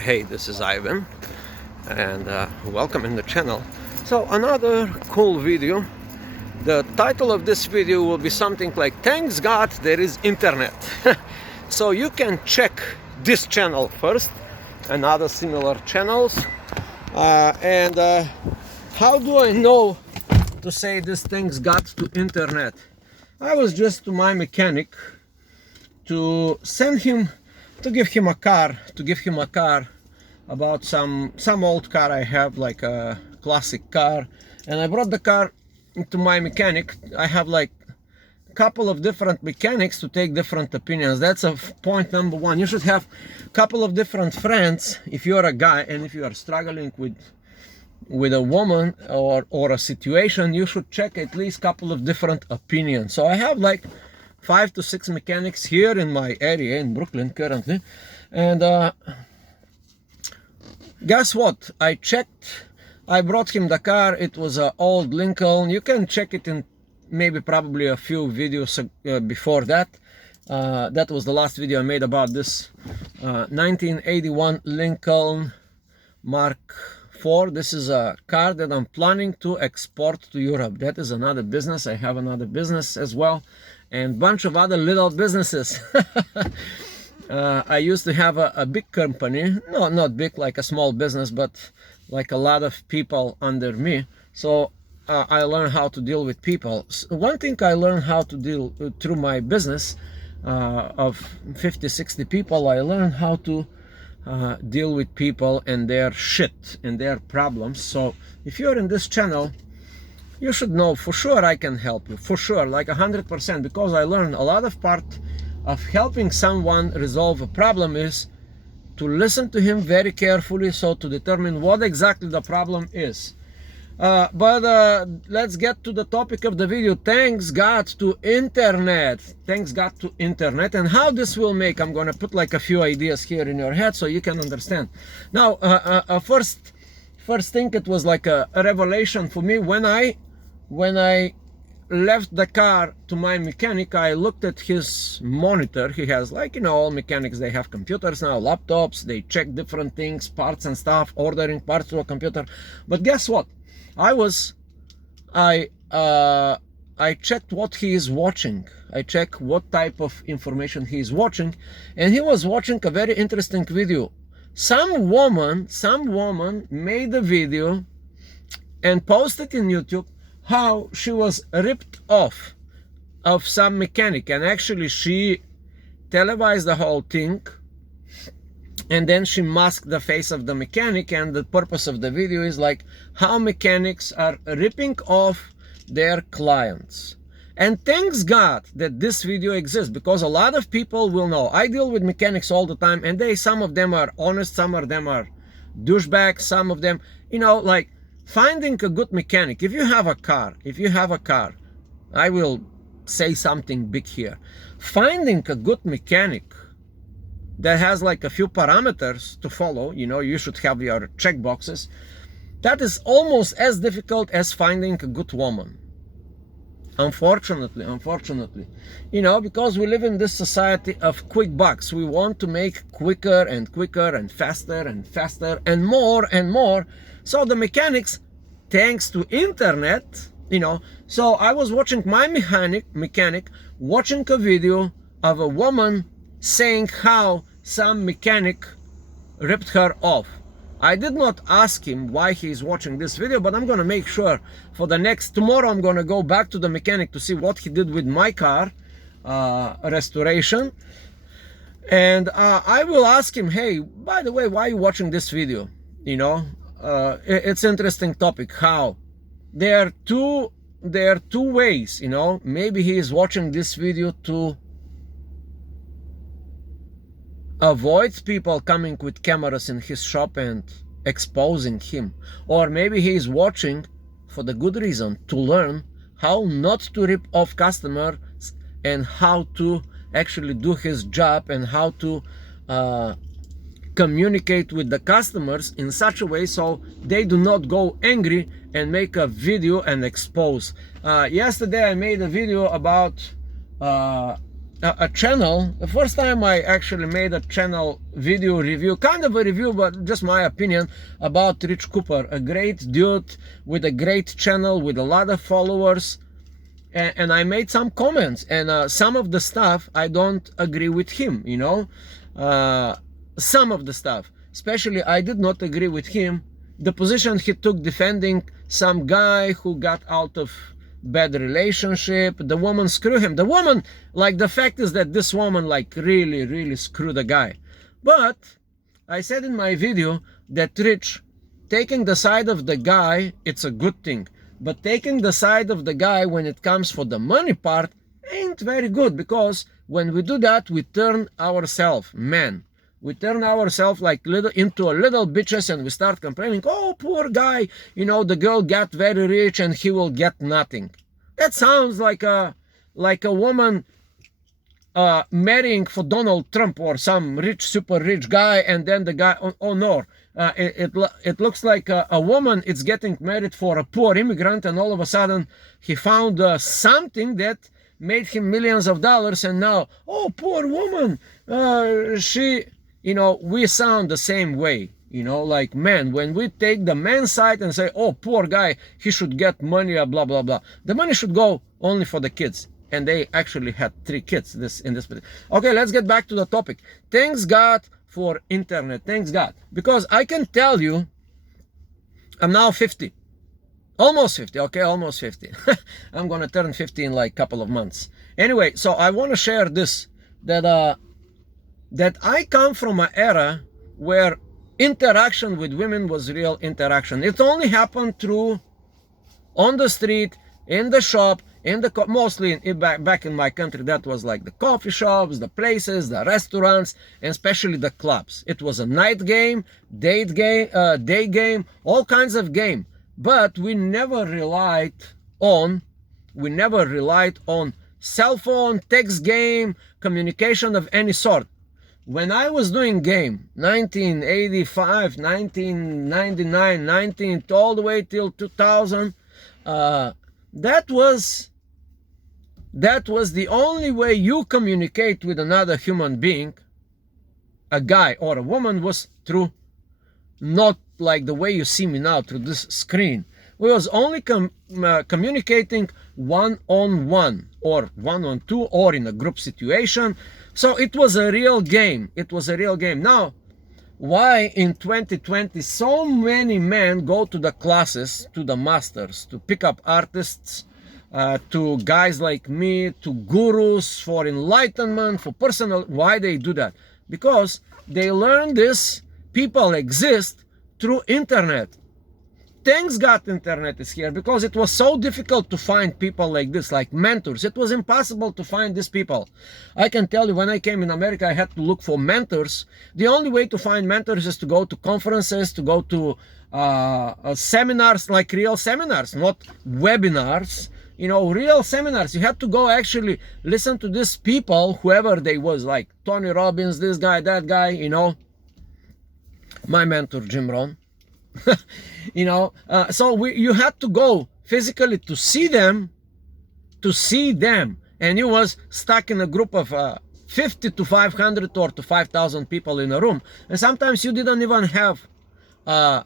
Hey, this is Ivan, and welcome in the channel. So another cool video. The title of this video will be something like "Thanks God there is internet." So you can check this channel first and other similar channels. How do I know to say this "Thanks God to internet"? I was just to my mechanic to give him a car about some old car I have, like a classic car, and I brought the car to my mechanic. I have like a couple of different mechanics to take different opinions. That's point number one. You should have a couple of different friends if you're a guy, and if you are struggling with a woman or a situation, you should check at least a couple of different opinions. So I have like 5 to 6 mechanics here in my area in Brooklyn currently, and guess what? I brought him the car. It was an old Lincoln. You can check it in probably a few videos before that. That was the last video I made about this 1981 Lincoln Mark IV. This is a car that I'm planning to export to Europe. That is another business. I have another business as well, and bunch of other little businesses. I used to have a big company, no, not big like a small business, but like a lot of people under me. So I learned how to deal with people. One thing I learned how to deal through my business of 50-60 people, I learned how to deal with people and their shit and their problems. So if you're in this channel, you should know for sure I can help you, for sure, like 100%, because I learned a lot of part of helping someone resolve a problem is to listen to him very carefully, so to determine what exactly the problem is. But let's get to the topic of the video. Thanks God to internet. Thanks God to internet. And how this will make, I'm gonna put like a few ideas here in your head so you can understand. Now, first thing, it was like a revelation for me when I left the car to my mechanic. I looked at his monitor. He has, like, you know, all mechanics, they have computers now, laptops, they check different things, parts and stuff, ordering parts to a computer. But guess what? I checked what he is watching. I checked what type of information he is watching, and he was watching a very interesting video. Some woman made a video and posted in YouTube how she was ripped off of some mechanic, and actually she televised the whole thing, and then she masked the face of the mechanic, and the purpose of the video is like how mechanics are ripping off their clients. And thanks God that this video exists, because a lot of people will know. I deal with mechanics all the time, and some of them are honest, some of them are douchebags, some of them, you know, like finding a good mechanic. If you have a car, I will say something big here. Finding a good mechanic that has like a few parameters to follow, you know, you should have your check boxes. That is almost as difficult as finding a good woman. Unfortunately, you know, because we live in this society of quick bucks. We want to make quicker and quicker and faster and more and more. So the mechanics, thanks to internet, you know, so I was watching my mechanic watching a video of a woman saying how some mechanic ripped her off. I did not ask him why he's watching this video, but I'm gonna make sure for tomorrow I'm gonna go back to the mechanic to see what he did with my car restoration, and I will ask him, hey, by the way, why are you watching this video? You know, it's interesting topic. How there are two ways, you know. Maybe he is watching this video to avoid people coming with cameras in his shop and exposing him, or maybe he is watching for the good reason, to learn how not to rip off customers and how to actually do his job, and how to communicate with the customers in such a way so they do not go angry and make a video and expose. Yesterday I made a video about a channel. The first time I actually made a channel video review, kind of a review, but just my opinion about Rich Cooper, a great dude with a great channel with a lot of followers. And I made some comments, and some of the stuff I don't agree with him, you know. Some of the stuff, especially I did not agree with him. The position he took defending some guy who got out of bad relationship, the woman screw him. The woman, like, the fact is that this woman like really screwed the guy. But I said in my video that Rich, taking the side of the guy, it's a good thing. But taking the side of the guy when it comes for the money part ain't very good, because when we do that, we turn ourselves, men, we turn ourselves like into a little bitches, and we start complaining, oh, poor guy, you know, the girl got very rich and he will get nothing. That sounds like a woman marrying for Donald Trump or some rich, super rich guy, and then the guy, oh no, it looks like a woman is getting married for a poor immigrant, and all of a sudden he found something that made him millions of dollars, and now, oh, poor woman, she, you know, we sound the same way, you know, like men. When we take the man's side and say, oh, poor guy, he should get money, blah blah blah, the money should go only for the kids. And they actually had 3 kids in this. Okay, let's get back to the topic. Thanks God for internet. Thanks God. Because I can tell you, I'm now 50. Almost 50. Okay, almost 50. I'm going to turn 50 in like a couple of months. Anyway, so I want to share this, that I come from an era where interaction with women was real interaction. It only happened through on the street, in the shop, mostly back in my country, that was like the coffee shops, the places, the restaurants, and especially the clubs. It was a night game, day game, all kinds of game. But we never relied on cell phone, text game, communication of any sort. When I was doing game, 1985, 1999, all the way till 2000, that was the only way you communicate with another human being, a guy or a woman, was through, not like the way you see me now through this screen. We was only communicating one-on-one or one-on-two or in a group situation. So it was a real game. It was a real game. Now, why in 2020 so many men go to the classes, to the masters, to pick up artists, to guys like me, to gurus for enlightenment, for personal? Why they do that? Because they learn this people exist through internet. Thanks God internet is here, because it was so difficult to find people like this, like mentors. It was impossible to find these people. I can tell you, when I came in America, I had to look for mentors. The only way to find mentors is to go to conferences, to go to seminars, like real seminars, not webinars. You know, real seminars. You had to go actually listen to these people, whoever they was, like Tony Robbins, this guy, that guy, you know. My mentor, Jim Rohn. You know, so you had to go physically to see them, and you was stuck in a group of 50 to 500 or to 5,000 people in a room, and sometimes you didn't even have the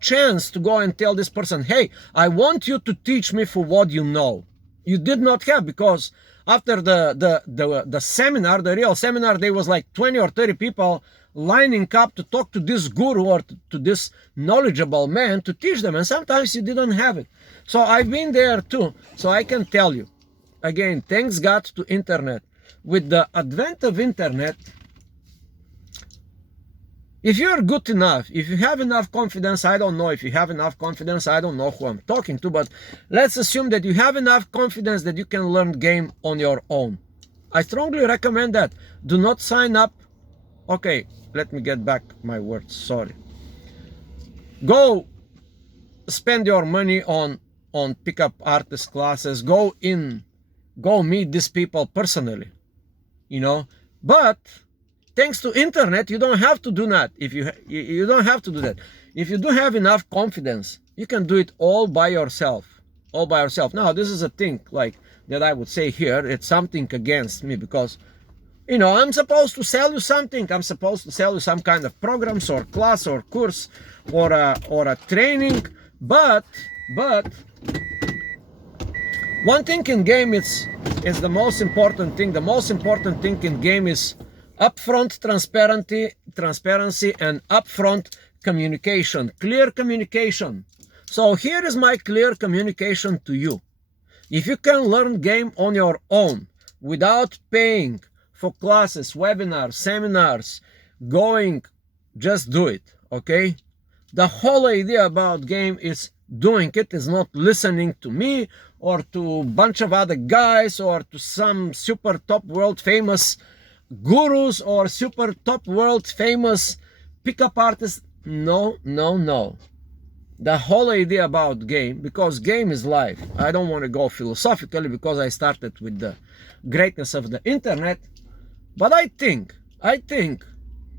chance to go and tell this person, hey, I want you to teach me for what you know. You did not have, because after the seminar, the real seminar, there was like 20 or 30 people lining up to talk to this guru or to this knowledgeable man to teach them, and sometimes you didn't have it. So I've been there too, so I can tell you, again, thanks God to internet. With the advent of internet, if you're good enough, if you have enough confidence, I don't know if you have enough confidence, I don't know who I'm talking to, but let's assume that you have enough confidence that you can learn game on your own. I strongly recommend that. Do not sign up. Okay, let me get back my words, sorry. Go spend your money on pickup artist classes, go meet these people personally, you know. But thanks to internet, you don't have to do that. If you don't have to do that. If you do have enough confidence, you can do it all by yourself. all by yourself. Now, this is a thing like that I would say here. It's something against me because, you know, I'm supposed to sell you something. I'm supposed to sell you some kind of programs or class or course or a training. But one thing in game is the most important thing. The most important thing in game is upfront transparency and upfront communication, clear communication. So here is my clear communication to you. If you can learn game on your own without paying for classes, webinars, seminars, just do it, okay? The whole idea about game is doing it, is not listening to me or to a bunch of other guys or to some super top world famous gurus or super top world famous pickup artists. No. The whole idea about game, because game is life. I don't want to go philosophically because I started with the greatness of the internet, but I think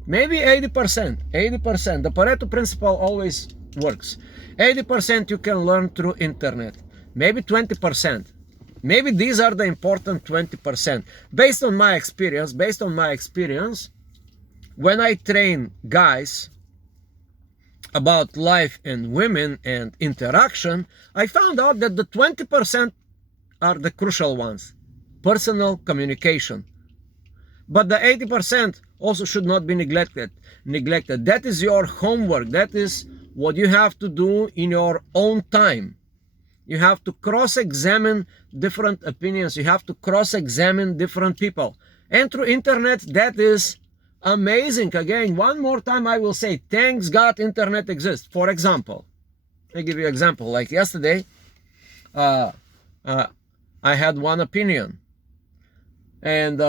maybe 80%, the Pareto principle always works. 80% you can learn through internet, maybe 20%. Maybe these are the important 20%. Based on my experience, when I train guys about life and women and interaction, I found out that the 20% are the crucial ones. Personal communication. But the 80% also should not be neglected. That is your homework. That is what you have to do in your own time. You have to cross-examine different opinions. You have to cross-examine different people. And through internet, that is amazing. Again, one more time I will say, thanks God internet exists. For example, I give you an example. Like yesterday, I had one opinion. And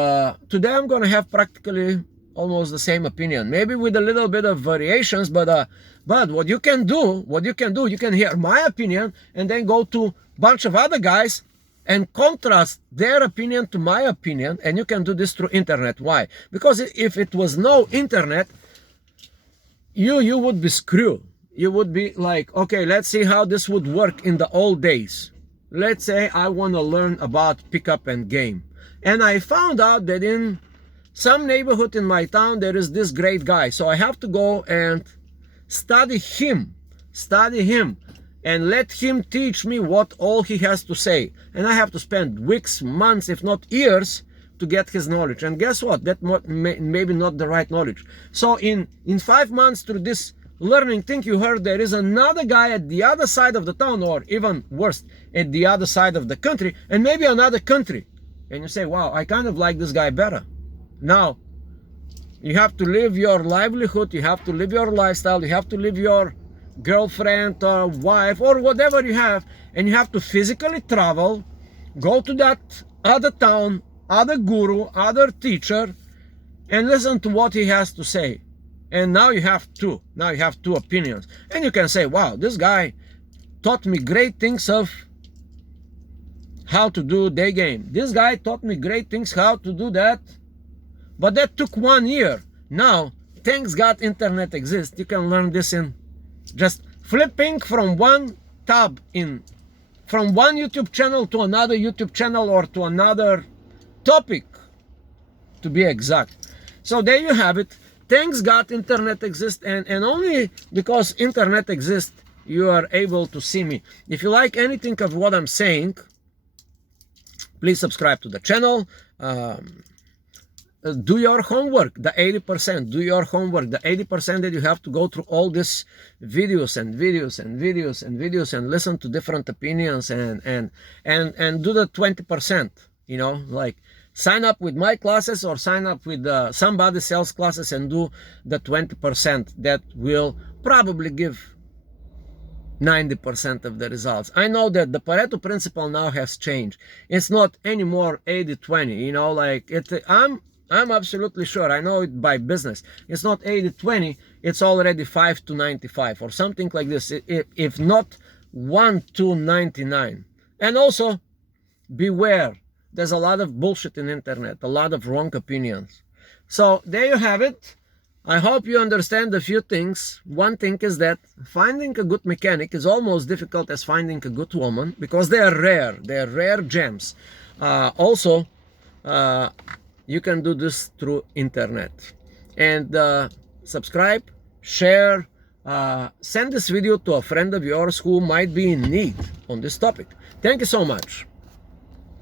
today I'm going to have practically almost the same opinion. Maybe with a little bit of variations, but what you can do, you can hear my opinion and then go to a bunch of other guys and contrast their opinion to my opinion, and you can do this through internet. Why? Because if it was no internet, you would be screwed. You would be like, okay, let's see how this would work in the old days. Let's say I want to learn about pickup and game. And I found out that in some neighborhood in my town, there is this great guy. So I have to go and study him, and let him teach me what all he has to say. And I have to spend weeks, months, if not years, to get his knowledge. And guess what? That maybe not the right knowledge. So in 5 months through this learning thing, you heard there is another guy at the other side of the town, or even worse, at the other side of the country, and maybe another country. And you say, wow, I kind of like this guy better. Now, you have to live your livelihood, you have to live your lifestyle, you have to live your girlfriend or wife or whatever you have, and you have to physically travel, go to that other town, other guru, other teacher, and listen to what he has to say. And now you have two opinions, and you can say, wow, this guy taught me great things of how to do day game. This guy taught me great things how to do that, but that took 1 year. Now, thanks God internet exists. You can learn this in just flipping from one tab from one YouTube channel to another YouTube channel or to another topic, to be exact. So there you have it. Thanks God internet exists, and only because internet exists you are able to see me. If you like anything of what I'm saying, please subscribe to the channel. Do your homework, the 80%. Do your homework, the 80% that you have to go through all these videos and listen to different opinions and do the 20%. You know, like sign up with my classes or sign up with somebody else's classes and do the 20%. That will probably give 90% of the results. I know that the Pareto principle now has changed. It's not anymore 80-20. You know, like I'm absolutely sure, I know it by business, it's not 80-20, it's already 5-95 or something like this, if not 1-99. And also, beware, there's a lot of bullshit in internet, a lot of wrong opinions. So there you have it. I hope you understand a few things. One thing is that finding a good mechanic is almost difficult as finding a good woman, because they are rare. They are rare gems. Also, you can do this through internet. And subscribe, share, send this video to a friend of yours who might be in need on this topic. Thank you so much.